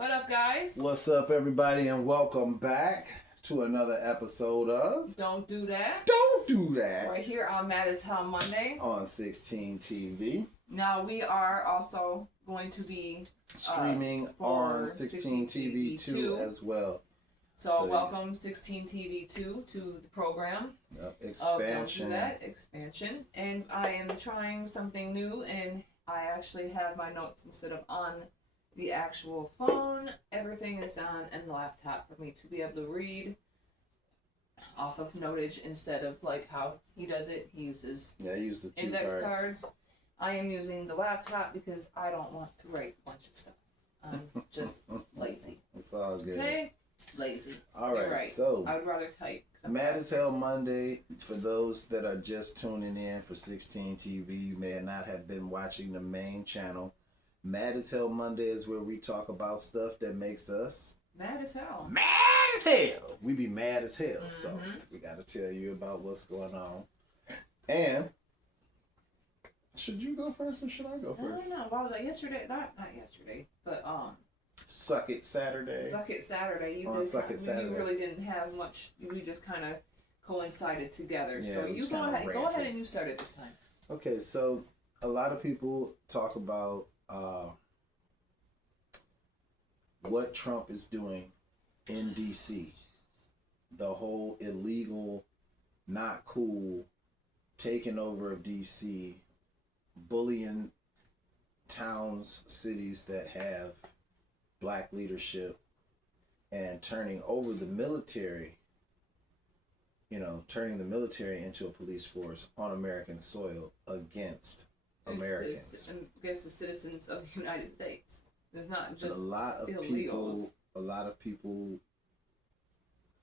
What up, guys? What's up, everybody, and welcome back to another episode of Don't Do That. Don't Do That. Right here on Mad as Hell Monday On 16 TV. Now we are also going to be streaming on 16 TV 2 as well. So welcome 16 TV 2 to the program. Expansion. Don't Do That expansion. And I am trying something new, and I actually have my notes instead of on the actual phone. Everything is on a laptop for me to be able to read off of notage instead of like how he does it. He uses I use the index cards. I am using the laptop because I don't want to write a bunch of stuff. I'm just lazy. It's all good. Okay? Lazy. All right, right. So I would rather type. Mad as Hell Monday, for those that are just tuning in for 16 TV, you may not have been watching the main channel. Mad as Hell Monday is where we talk about stuff that makes us mad as hell. Mad as hell. We be mad as hell. So we got to tell you about what's going on. And should you go first or should I go first? I don't know. Well, was like yesterday? Not yesterday, but Suck It Saturday. Suck It Saturday. You really didn't have much. We just kind of coincided together. Yeah, so you go ahead. Go ahead and you start it this time. Okay, so a lot of people talk about what Trump is doing in DC. The whole illegal, not cool, taking over of DC, bullying towns, cities that have black leadership, and turning over the military, turning the military into a police force on American soil against Americans. Against the citizens of the United States. There's not just a lot of illegals. people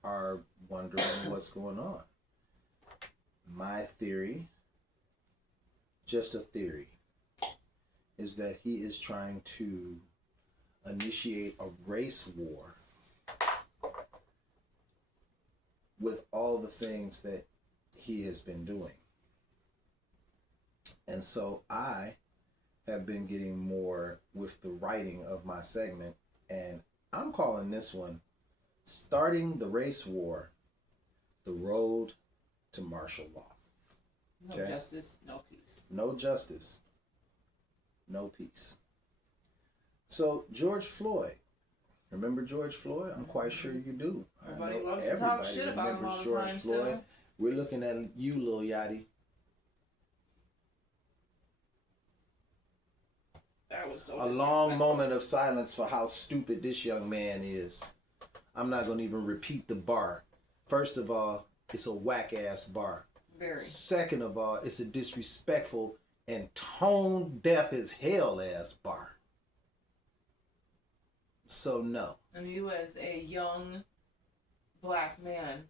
are wondering what's going on. My theory, just a theory, is that he is trying to initiate a race war with all the things that he has been doing. And so I have been getting more with the writing of my segment, and I'm calling this one Starting the Race War, The Road to Martial Law. No justice, no peace. No justice, no peace. So George Floyd, remember George Floyd? I'm quite sure you do. Everybody loves to talk shit about him all the time still. We're looking at you, Lil Yachty. That was so a long moment of silence for how stupid this young man is. I'm not going to even repeat the bar. First of all, it's a whack-ass bar. Very. Second of all, it's a disrespectful and tone-deaf as hell-ass bar. So, no. And you as a young black man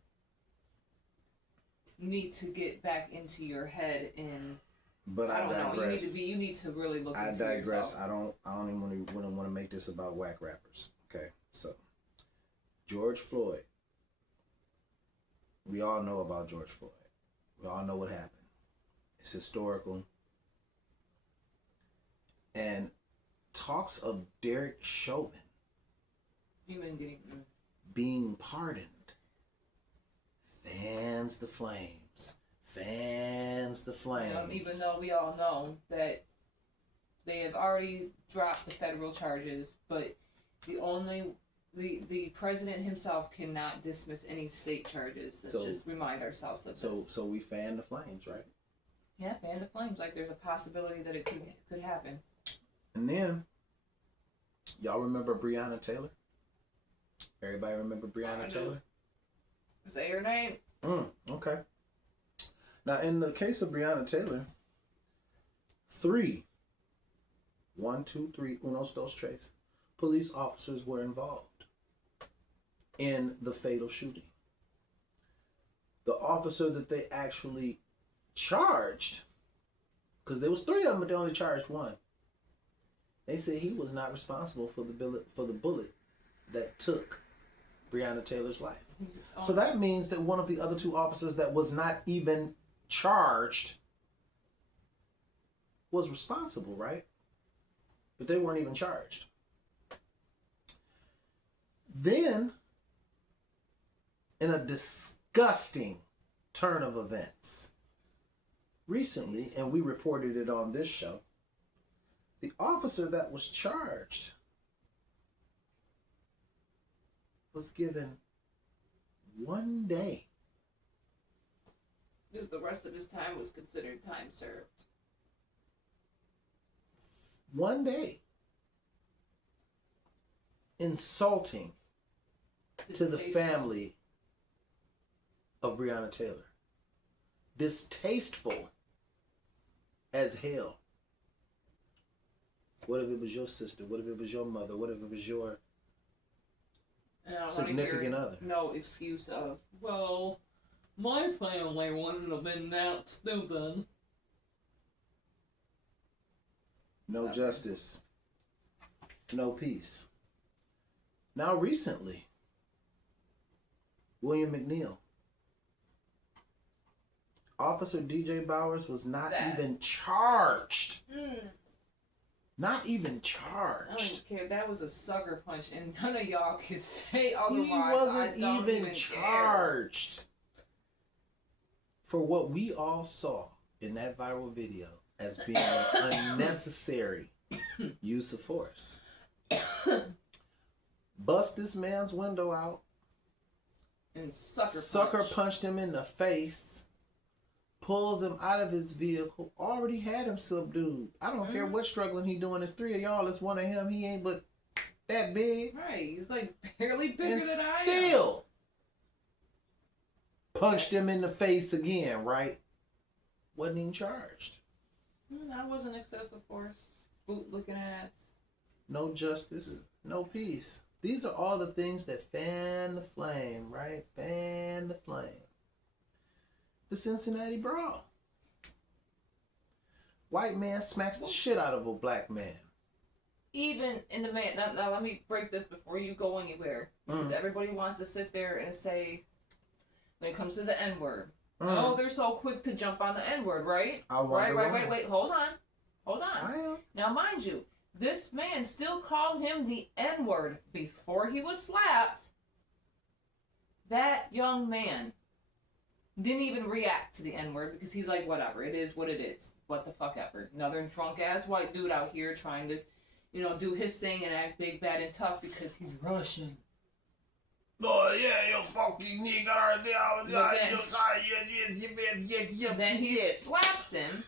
need to get back into your head and... But I digress. Know. You need to really look into yourself. I don't even want to make this about whack rappers. Okay, so George Floyd. We all know about George Floyd. We all know what happened. It's historical. And talks of Derek Chauvin being pardoned fans the flame. Fans the flames. Even though we all know that they have already dropped the federal charges, but the president himself cannot dismiss any state charges. Let's just remind ourselves of this. So we fan the flames, right? Yeah, fan the flames. Like there's a possibility that it could happen. And then, y'all remember Breonna Taylor? Everybody remember Breonna Taylor? Say her name. Okay. Now, in the case of Breonna Taylor, 3, unos, dos, tres, police officers were involved in the fatal shooting. The officer that they actually charged, because there was 3 of them, but they only charged 1. They said he was not responsible for the bullet that took Breonna Taylor's life. So that means that one of the other 2 officers that was not even charged was responsible, right? But they weren't even charged. Then, in a disgusting turn of events, recently, and we reported it on this show, the officer that was charged was given 1 day. Because the rest of his time was considered time served. 1 day. Insulting to the family of Breonna Taylor. Distasteful as hell. What if it was your sister? What if it was your mother? What if it was your significant other? No excuse of, well, my family wouldn't have been that stupid. No justice. No peace. Now recently, William McNeil. Officer DJ Bowers was not even charged. Not even charged. I don't even care. That was a sucker punch, and none of y'all can say otherwise. He wasn't even charged. For what we all saw in that viral video as being an unnecessary use of force. Bust this man's window out. And sucker punched him in the face. Pulls him out of his vehicle. Already had him subdued. I don't care what struggling he doing. It's 3 of y'all. It's 1 of him. He ain't but that big. Right. He's like barely bigger than I am. Still punched him in the face again, right? Wasn't even charged. That wasn't excessive force. Boot looking ass. No justice. No peace. These are all the things that fan the flame, right? Fan the flame. The Cincinnati Brawl. White man smacks the shit out of a black man. Even in the man. Now let me break this before you go anywhere. Because everybody wants to sit there and say, when it comes to the N-word, oh, they're so quick to jump on the N-word, right? Wait, hold on. I am. Now, mind you, this man still called him the N-word before he was slapped. That young man didn't even react to the N-word because he's like, whatever, it is what it is. What the fuck ever. Another drunk-ass white dude out here trying to, do his thing and act big, bad, and tough because he's Russian. Oh, yeah, you fucking nigger. Then he slaps him.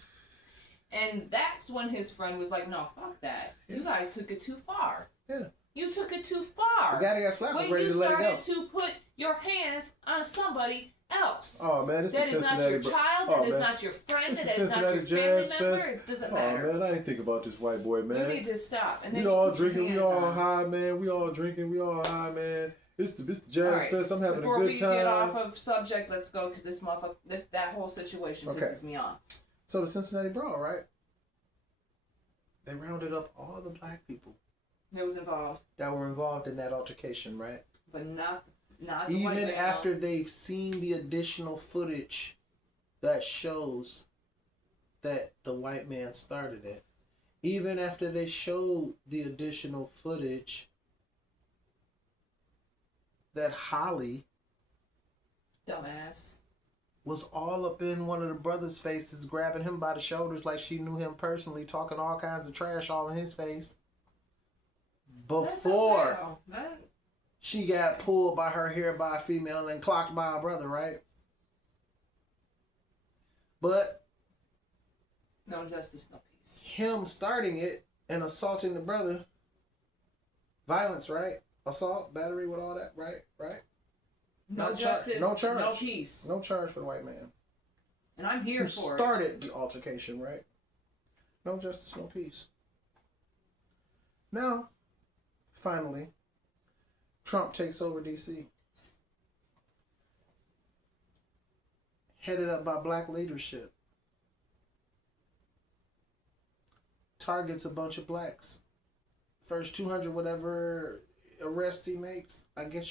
And that's when his friend was like, no, fuck that. Yeah. You guys took it too far. Yeah. You took it too far. The guy that got slapped was ready to let it go. When you started to put your hands on somebody else. Oh, man, this is Cincinnati. That is not your child. That is not your friend. That is not your family member. It doesn't matter. Oh, man, I ain't think about this white boy, man. You need to stop. And then we all drinking. We all high, man. We all drinking. We all high, man. It's the Jazz Fest. I'm having a good time. Before we get off of subject, let's go because this motherfucker, that whole situation pisses me off. So the Cincinnati Brawl, right? They rounded up all the black people that were involved in that altercation, right? But not even after they've seen the additional footage that shows that the white man started it. Even after they showed the additional footage that Holly, dumbass, was all up in one of the brothers' faces, grabbing him by the shoulders like she knew him personally, talking all kinds of trash all in his face. Before she got pulled by her hair by a female and clocked by a brother, right? But no justice, no peace. Him starting it and assaulting the brother, violence, right? Assault, battery, with all that, right? No justice, no charge, no peace. No charge for the white man. And I'm here for it. Started the altercation, right? No justice, no peace. Now, finally, Trump takes over D.C. Headed up by black leadership. Targets a bunch of blacks. First 200 whatever arrests he makes, I can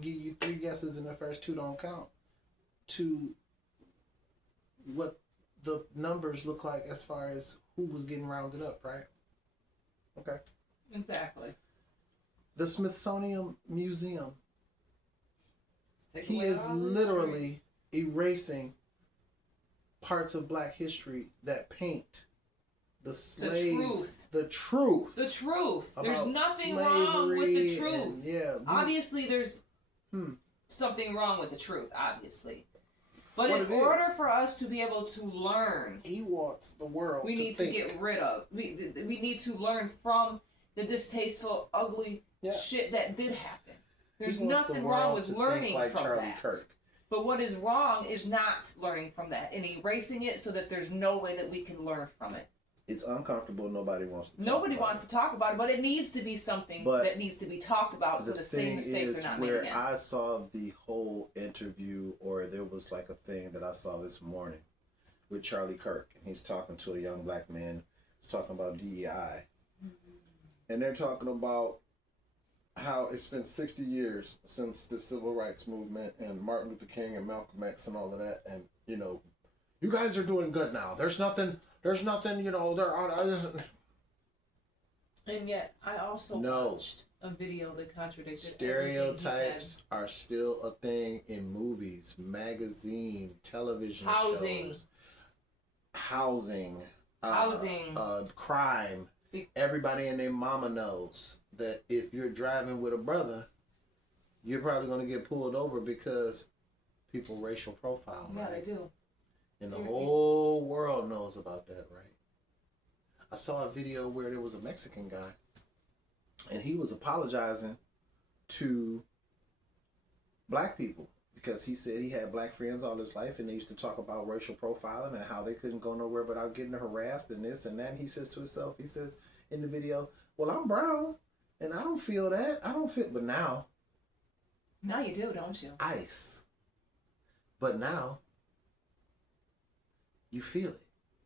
give you 3 guesses and the first 2 don't count to what the numbers look like as far as who was getting rounded up, right? Okay. Exactly. the Smithsonian Museum. Take He away is all the literally erasing parts of Black history that paint the slave, truth. the truth. The truth. There's about nothing wrong with the slavery truth. and, Obviously, there's Hmm. something wrong with the truth, obviously. But What in it is. order for us to be able to learn, he wants the world we need to think. get rid of. We need to learn from the distasteful, ugly shit that did happen. There's He wants the nothing world wrong with to think learning like from Charlie that. Kirk. But what is wrong is not learning from that and erasing it so that there's no way that we can learn from it. It's uncomfortable. Nobody wants to talk Nobody about wants it. to talk about it, but it needs to be something But that needs to be talked about so the same thing mistakes is are not made where again. I saw the whole interview, or there was like a thing that I saw this morning with Charlie Kirk, and he's talking to a young black man. He's talking about DEI, and they're talking about how it's been 60 years since the civil rights movement and Martin Luther King and Malcolm X and all of that, and you know, you guys are doing good now. There's nothing, you know, there are. And yet, I also watched a video that contradicted Stereotypes everything he said. are still a thing in movies, magazine, television Housing. shows, housing, crime. Everybody and their mama knows that if you're driving with a brother, you're probably going to get pulled over because people racial profile. Yeah, right? they do. And the whole world knows about that, right? I saw a video where there was a Mexican guy, and he was apologizing to black people because he said he had black friends all his life, and they used to talk about racial profiling and how they couldn't go nowhere without getting harassed and this and that. And he says to himself, he says in the video, well, I'm brown, and I don't feel that. I don't feel, but now you do, don't you? ICE. But now you feel it,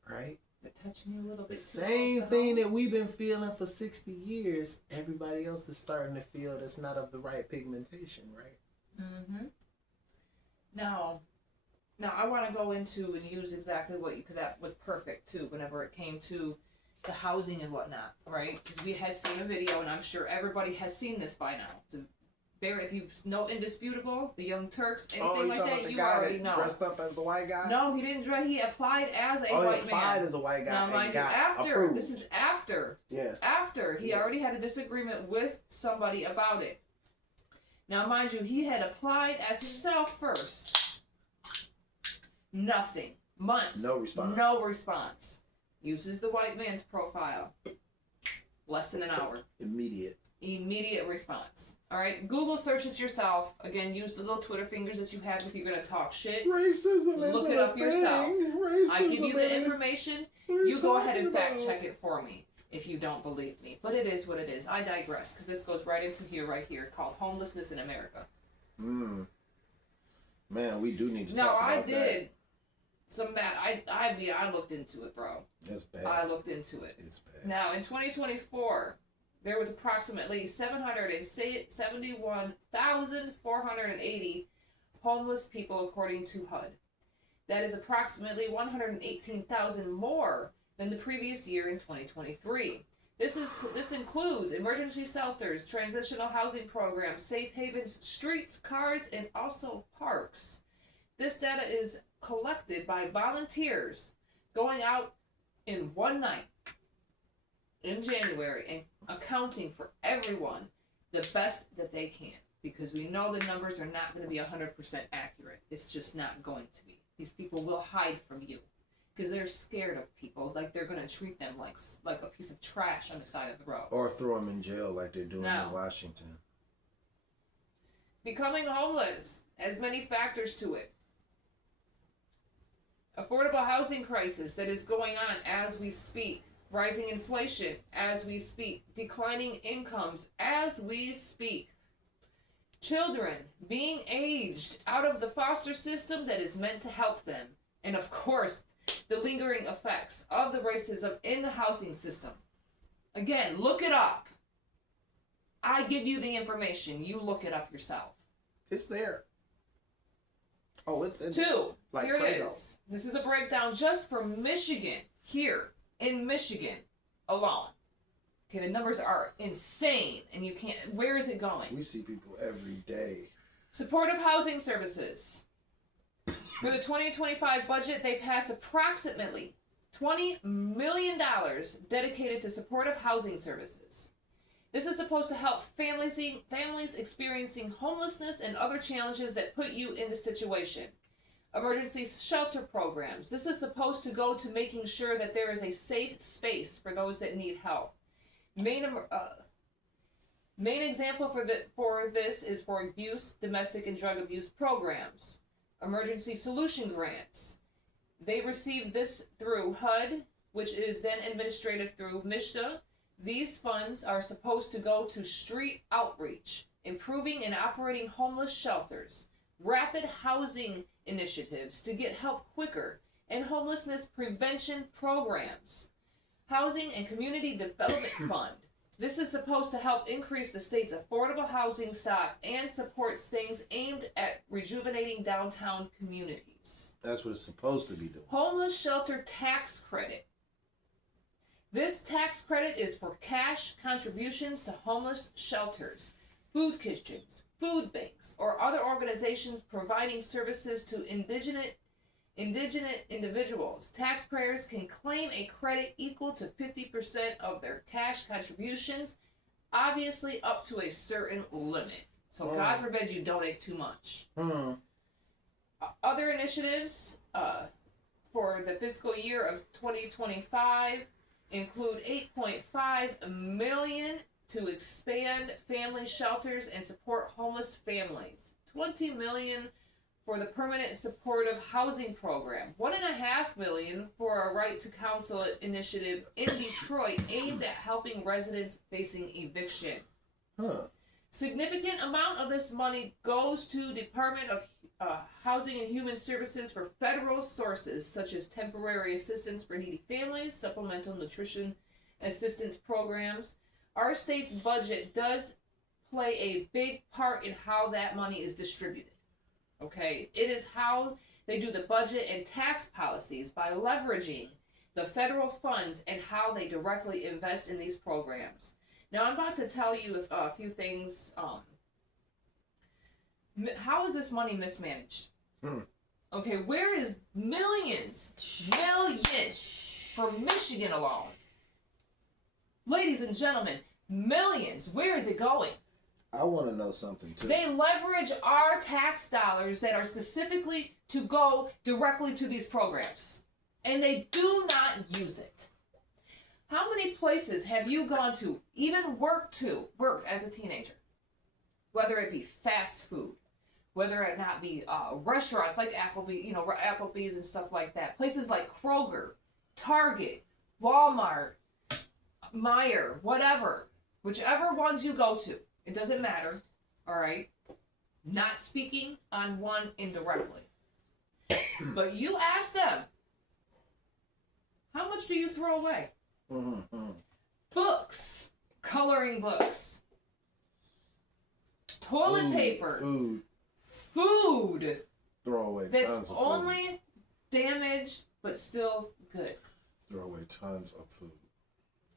right? They're touching you a little bit. The same thing that we've been feeling for 60 years, everybody else is starting to feel that's not of the right pigmentation, right? Mm-hmm. Now I want to go into and use exactly what you, because that was perfect too, whenever it came to the housing and whatnot, right? Because we had seen a video, and I'm sure everybody has seen this by now. It's if you know Indisputable, the Young Turks, anything like that, you already know. Dressed up as the white guy? No, he didn't dress. He applied as a white man. He applied as a white guy. Now, mind you, after approved. this is after. Yeah. After he already had a disagreement with somebody about it. Now, mind you, he had applied as himself first. Nothing. Months. No response. No response. Uses the white man's profile. Less than an hour. Immediate response. Alright, Google search it yourself. Again, use the little Twitter fingers that you have if you're going to talk shit. Racism Look it up yourself. I give you the information. You go ahead and fact check it for me if you don't believe me. But it is what it is. I digress, because this goes right into right here, called homelessness in America. Man, we do need to talk about that. Now, I did some math. I looked into it, bro. That's bad. I looked into it. It's bad. Now, in 2024... there was approximately 771,480 homeless people according to HUD. That is approximately 118,000 more than the previous year in 2023. This includes emergency shelters, transitional housing programs, safe havens, streets, cars, and also parks. This data is collected by volunteers going out in one night in January and accounting for everyone the best that they can, because we know the numbers are not going to be 100% accurate. It's just not going to be. These people will hide from you because they're scared of people, like they're going to treat them like a piece of trash on the side of the road. Or throw them in jail like they're doing in Washington. Becoming homeless has many factors to it. Affordable housing crisis that is going on as we speak. Rising inflation as we speak. Declining incomes as we speak. Children being aged out of the foster system that is meant to help them. And of course, the lingering effects of the racism in the housing system. Again, look it up. I give you the information. You look it up yourself. It's there. Oh, it's in 2. like Here it Prego. is. This is a breakdown just for Michigan. Here in Michigan alone. Okay, the numbers are insane, and you can't. Where is it going? We see people every day. Supportive housing services. For the 2025 budget, they passed approximately $20 million dedicated to supportive housing services. This is supposed to help families experiencing homelessness and other challenges that put you in the situation. Emergency shelter programs. This is supposed to go to making sure that there is a safe space for those that need help. Main example for this is for abuse, domestic and drug abuse programs. Emergency solution grants. They receive this through HUD, which is then administered through MISHDA. These funds are supposed to go to street outreach, improving and operating homeless shelters, rapid housing initiatives to get help quicker, and homelessness prevention programs. Housing and Community Development Fund. This is supposed to help increase the state's affordable housing stock and supports things aimed at rejuvenating downtown communities. That's what it's supposed to be doing. Homeless shelter tax credit. This tax credit is for cash contributions to homeless shelters, food kitchens, food banks, or other organizations providing services to indigent individuals. Taxpayers can claim a credit equal to 50% of their cash contributions, obviously up to a certain limit. So God forbid you donate too much. Other initiatives for the fiscal year of 2025 include $8.5 million to expand family shelters and support homeless families, $20 million for the permanent supportive housing program, $1.5 million for a right to counsel initiative in Detroit aimed at helping residents facing eviction. Significant amount of this money goes to Department of Housing and Human Services for federal sources such as temporary assistance for needy families, supplemental nutrition assistance programs. Our state's budget does play a big part in how that money is distributed. Okay, it is how they do the budget and tax policies by leveraging the federal funds and how they directly invest in these programs. Now, I'm about to tell you a few things. How is this money mismanaged? Okay, where is millions for Michigan alone? Ladies and gentlemen, millions. Where is it going? I want to know something too. They leverage our tax dollars that are specifically to go directly to these programs, and they do not use it. How many places have you gone to, even worked as a teenager? Whether it be fast food, whether it not be restaurants like Applebee's and stuff like that. Places like Kroger, Target, Walmart, Meijer, whatever. Whichever ones you go to. It doesn't matter, all right? Not speaking on one indirectly. But you ask them, how much do you throw away? Books, coloring books, toilet paper, food. Throw away that's tons of only food. Damaged but still good. Throw away tons of food.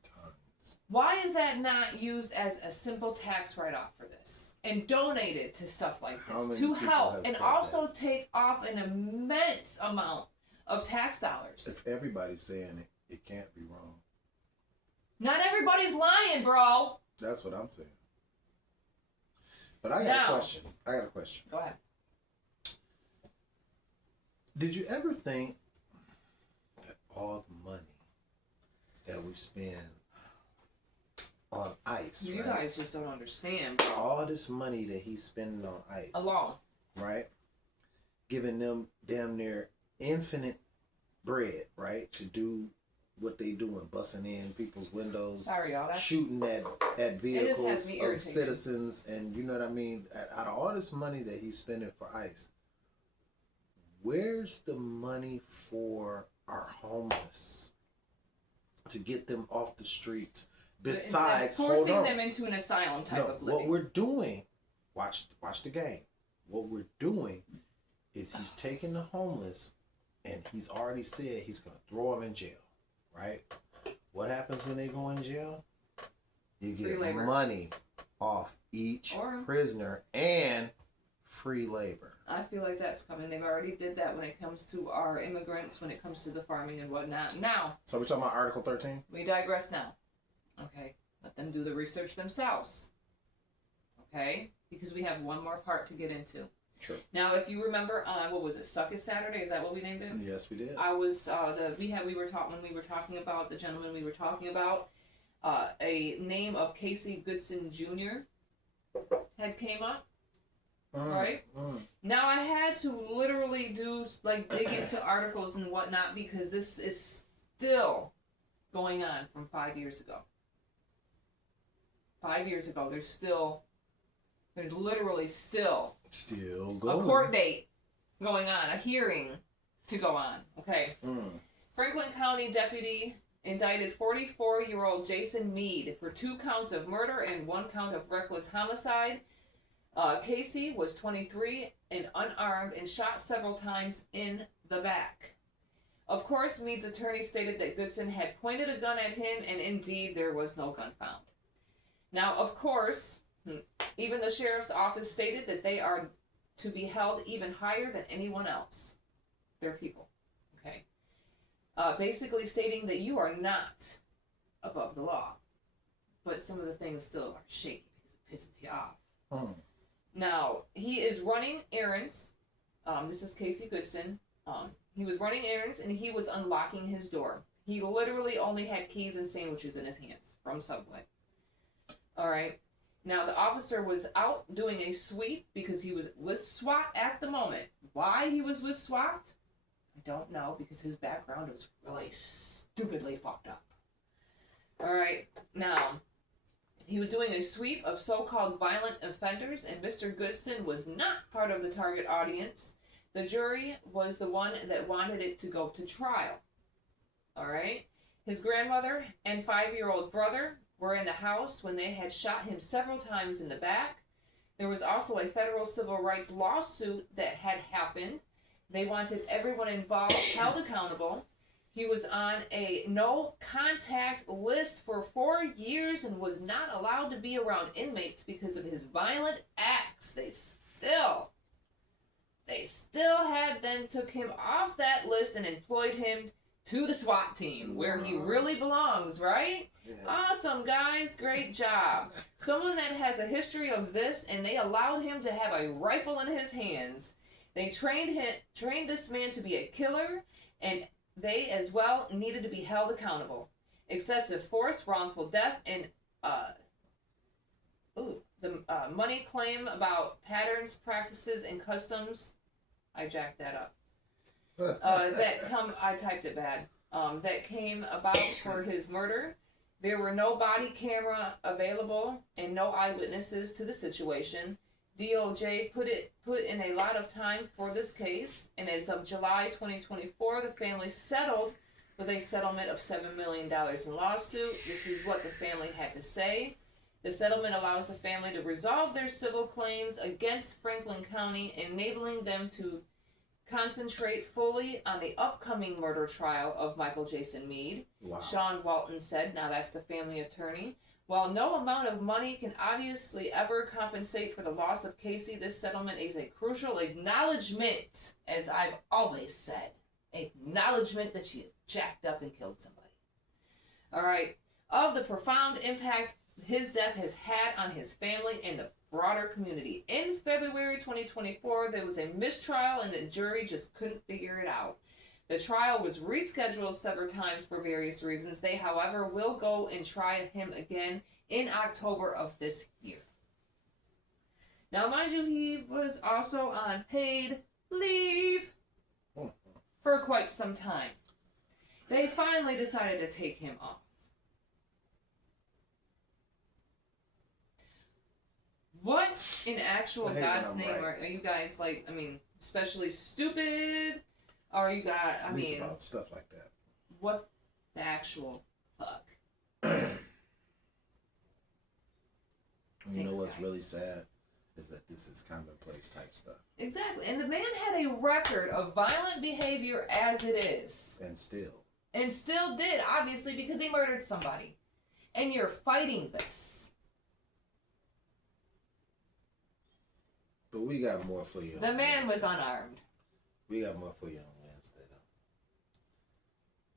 Tons. Why is that not used as a simple tax write-off for this and donated to stuff like this to help and also take off an immense amount of tax dollars? If everybody's saying it, it can't be wrong. Not everybody's lying, bro. That's what I'm saying. But I got a question. Go ahead. Did you ever think that all the money that we spend on ICE, you guys just don't understand, bro. All this money that he's spending on ICE. Alone. Right? Giving them damn near infinite bread, right? To do what they doing, busting in people's windows, sorry, y'all, shooting at vehicles of citizens, and you know what I mean? Out of all this money that he's spending for ICE, where's the money for our homeless to get them off the streets? Besides forcing them into an asylum type of living. What we're doing, watch the game. What we're doing is he's taking the homeless, and he's already said he's going to throw them in jail. Right? What happens when they go in jail? You Free get labor. money off each Or- prisoner and free labor. I feel like that's coming. They've already did that when it comes to our immigrants, when it comes to the farming and whatnot. Now, So we're talking about Article 13? we digress now. Okay? Let them do the research themselves. Okay? Because we have one more part to get into. Sure. Now, if you remember on, what was it, Suck It Saturday? Is that what we named it? Yes, we did. I was, we were talking about, the gentleman we were talking about, a name of Casey Goodson Jr. had came up. Right? Now I had to literally dig into articles and whatnot because this is still going on from 5 years ago. 5 years ago, there's literally still Still a going. court date going on, a hearing to go on. Okay. Franklin County deputy indicted 44-year-old Jason Mead for 2 counts of murder and 1 count of reckless homicide. Casey was 23 and unarmed and shot several times in the back. Of course, Mead's attorney stated that Goodson had pointed a gun at him, and indeed there was no gun found. Now, of course, even the sheriff's office stated that they are to be held even higher than anyone else. They're people, okay? Basically stating that you are not above the law. But some of the things still are shaky because it pisses you off. Now, he is running errands. This is Casey Goodson. He was running errands and he was unlocking his door. He literally only had keys and sandwiches in his hands from Subway. Alright. Now, the officer was out doing a sweep because he was with SWAT at the moment. Why he was with SWAT? I don't know, because his background was really stupidly fucked up. Alright. Now, he was doing a sweep of so-called violent offenders, and Mr. Goodson was not part of the target audience. The jury was the one that wanted it to go to trial. Alright? His grandmother and 5-year-old brother were in the house when they had shot him several times in the back. There was also a federal civil rights lawsuit that had happened. They wanted everyone involved held accountable. He was on a no-contact list for 4 years and was not allowed to be around inmates because of his violent acts. They still had then took him off that list and employed him to the SWAT team, where he really belongs, right? Yeah. Awesome, guys. Great job. Someone that has a history of this, and they allowed him to have a rifle in his hands. They trained this man to be a killer, and they as well needed to be held accountable. Excessive force, wrongful death, and the money claim about patterns, practices, and customs. I jacked that up. I typed it bad. That came about for his murder. There were no body camera available and no eyewitnesses to the situation. DOJ put in a lot of time for this case, and as of July 2024, the family settled with a settlement of $7 million in lawsuit. This is what the family had to say. The settlement allows the family to resolve their civil claims against Franklin County, enabling them to concentrate fully on the upcoming murder trial of Michael Jason Mead. Wow. Sean Walton said, now that's the family attorney. While no amount of money can obviously ever compensate for the loss of Casey, this settlement is a crucial acknowledgement, as I've always said. Acknowledgement that you jacked up and killed somebody. Alright. Of the profound impact his death has had on his family and the broader community. In February 2024, there was a mistrial and the jury just couldn't figure it out. The trial was rescheduled several times for various reasons. They, however, will go and try him again in October of this year. Now, mind you, he was also on paid leave for quite some time. They finally decided to take him off. What in actual God's name are you guys like? I mean, especially stupid? Or you got, I mean, about stuff like that. What the actual fuck? You know what's guys. really sad is that this is commonplace type stuff. Exactly. And the man had a record of violent behavior as it is. And still. And still did, obviously, because he murdered somebody. and you're fighting this. But we got more for you. The man was unarmed. We got more for you on Wednesday, though.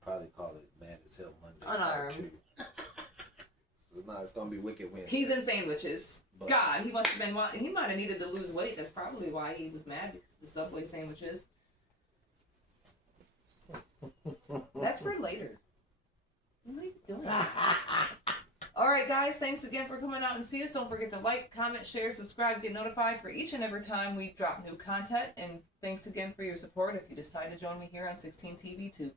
Probably call it Mad as Hell Monday. Unarmed. So, no, it's gonna be Wicked Wednesday. He's in sandwiches. But, God, he must have been. He might have needed to lose weight. That's probably why he was mad, because of the Subway sandwiches. That's for later. What are you doing? Alright guys, thanks again for coming out and see us. Don't forget to like, comment, share, subscribe, get notified for each and every time we drop new content. And thanks again for your support if you decide to join me here on 16 TV too.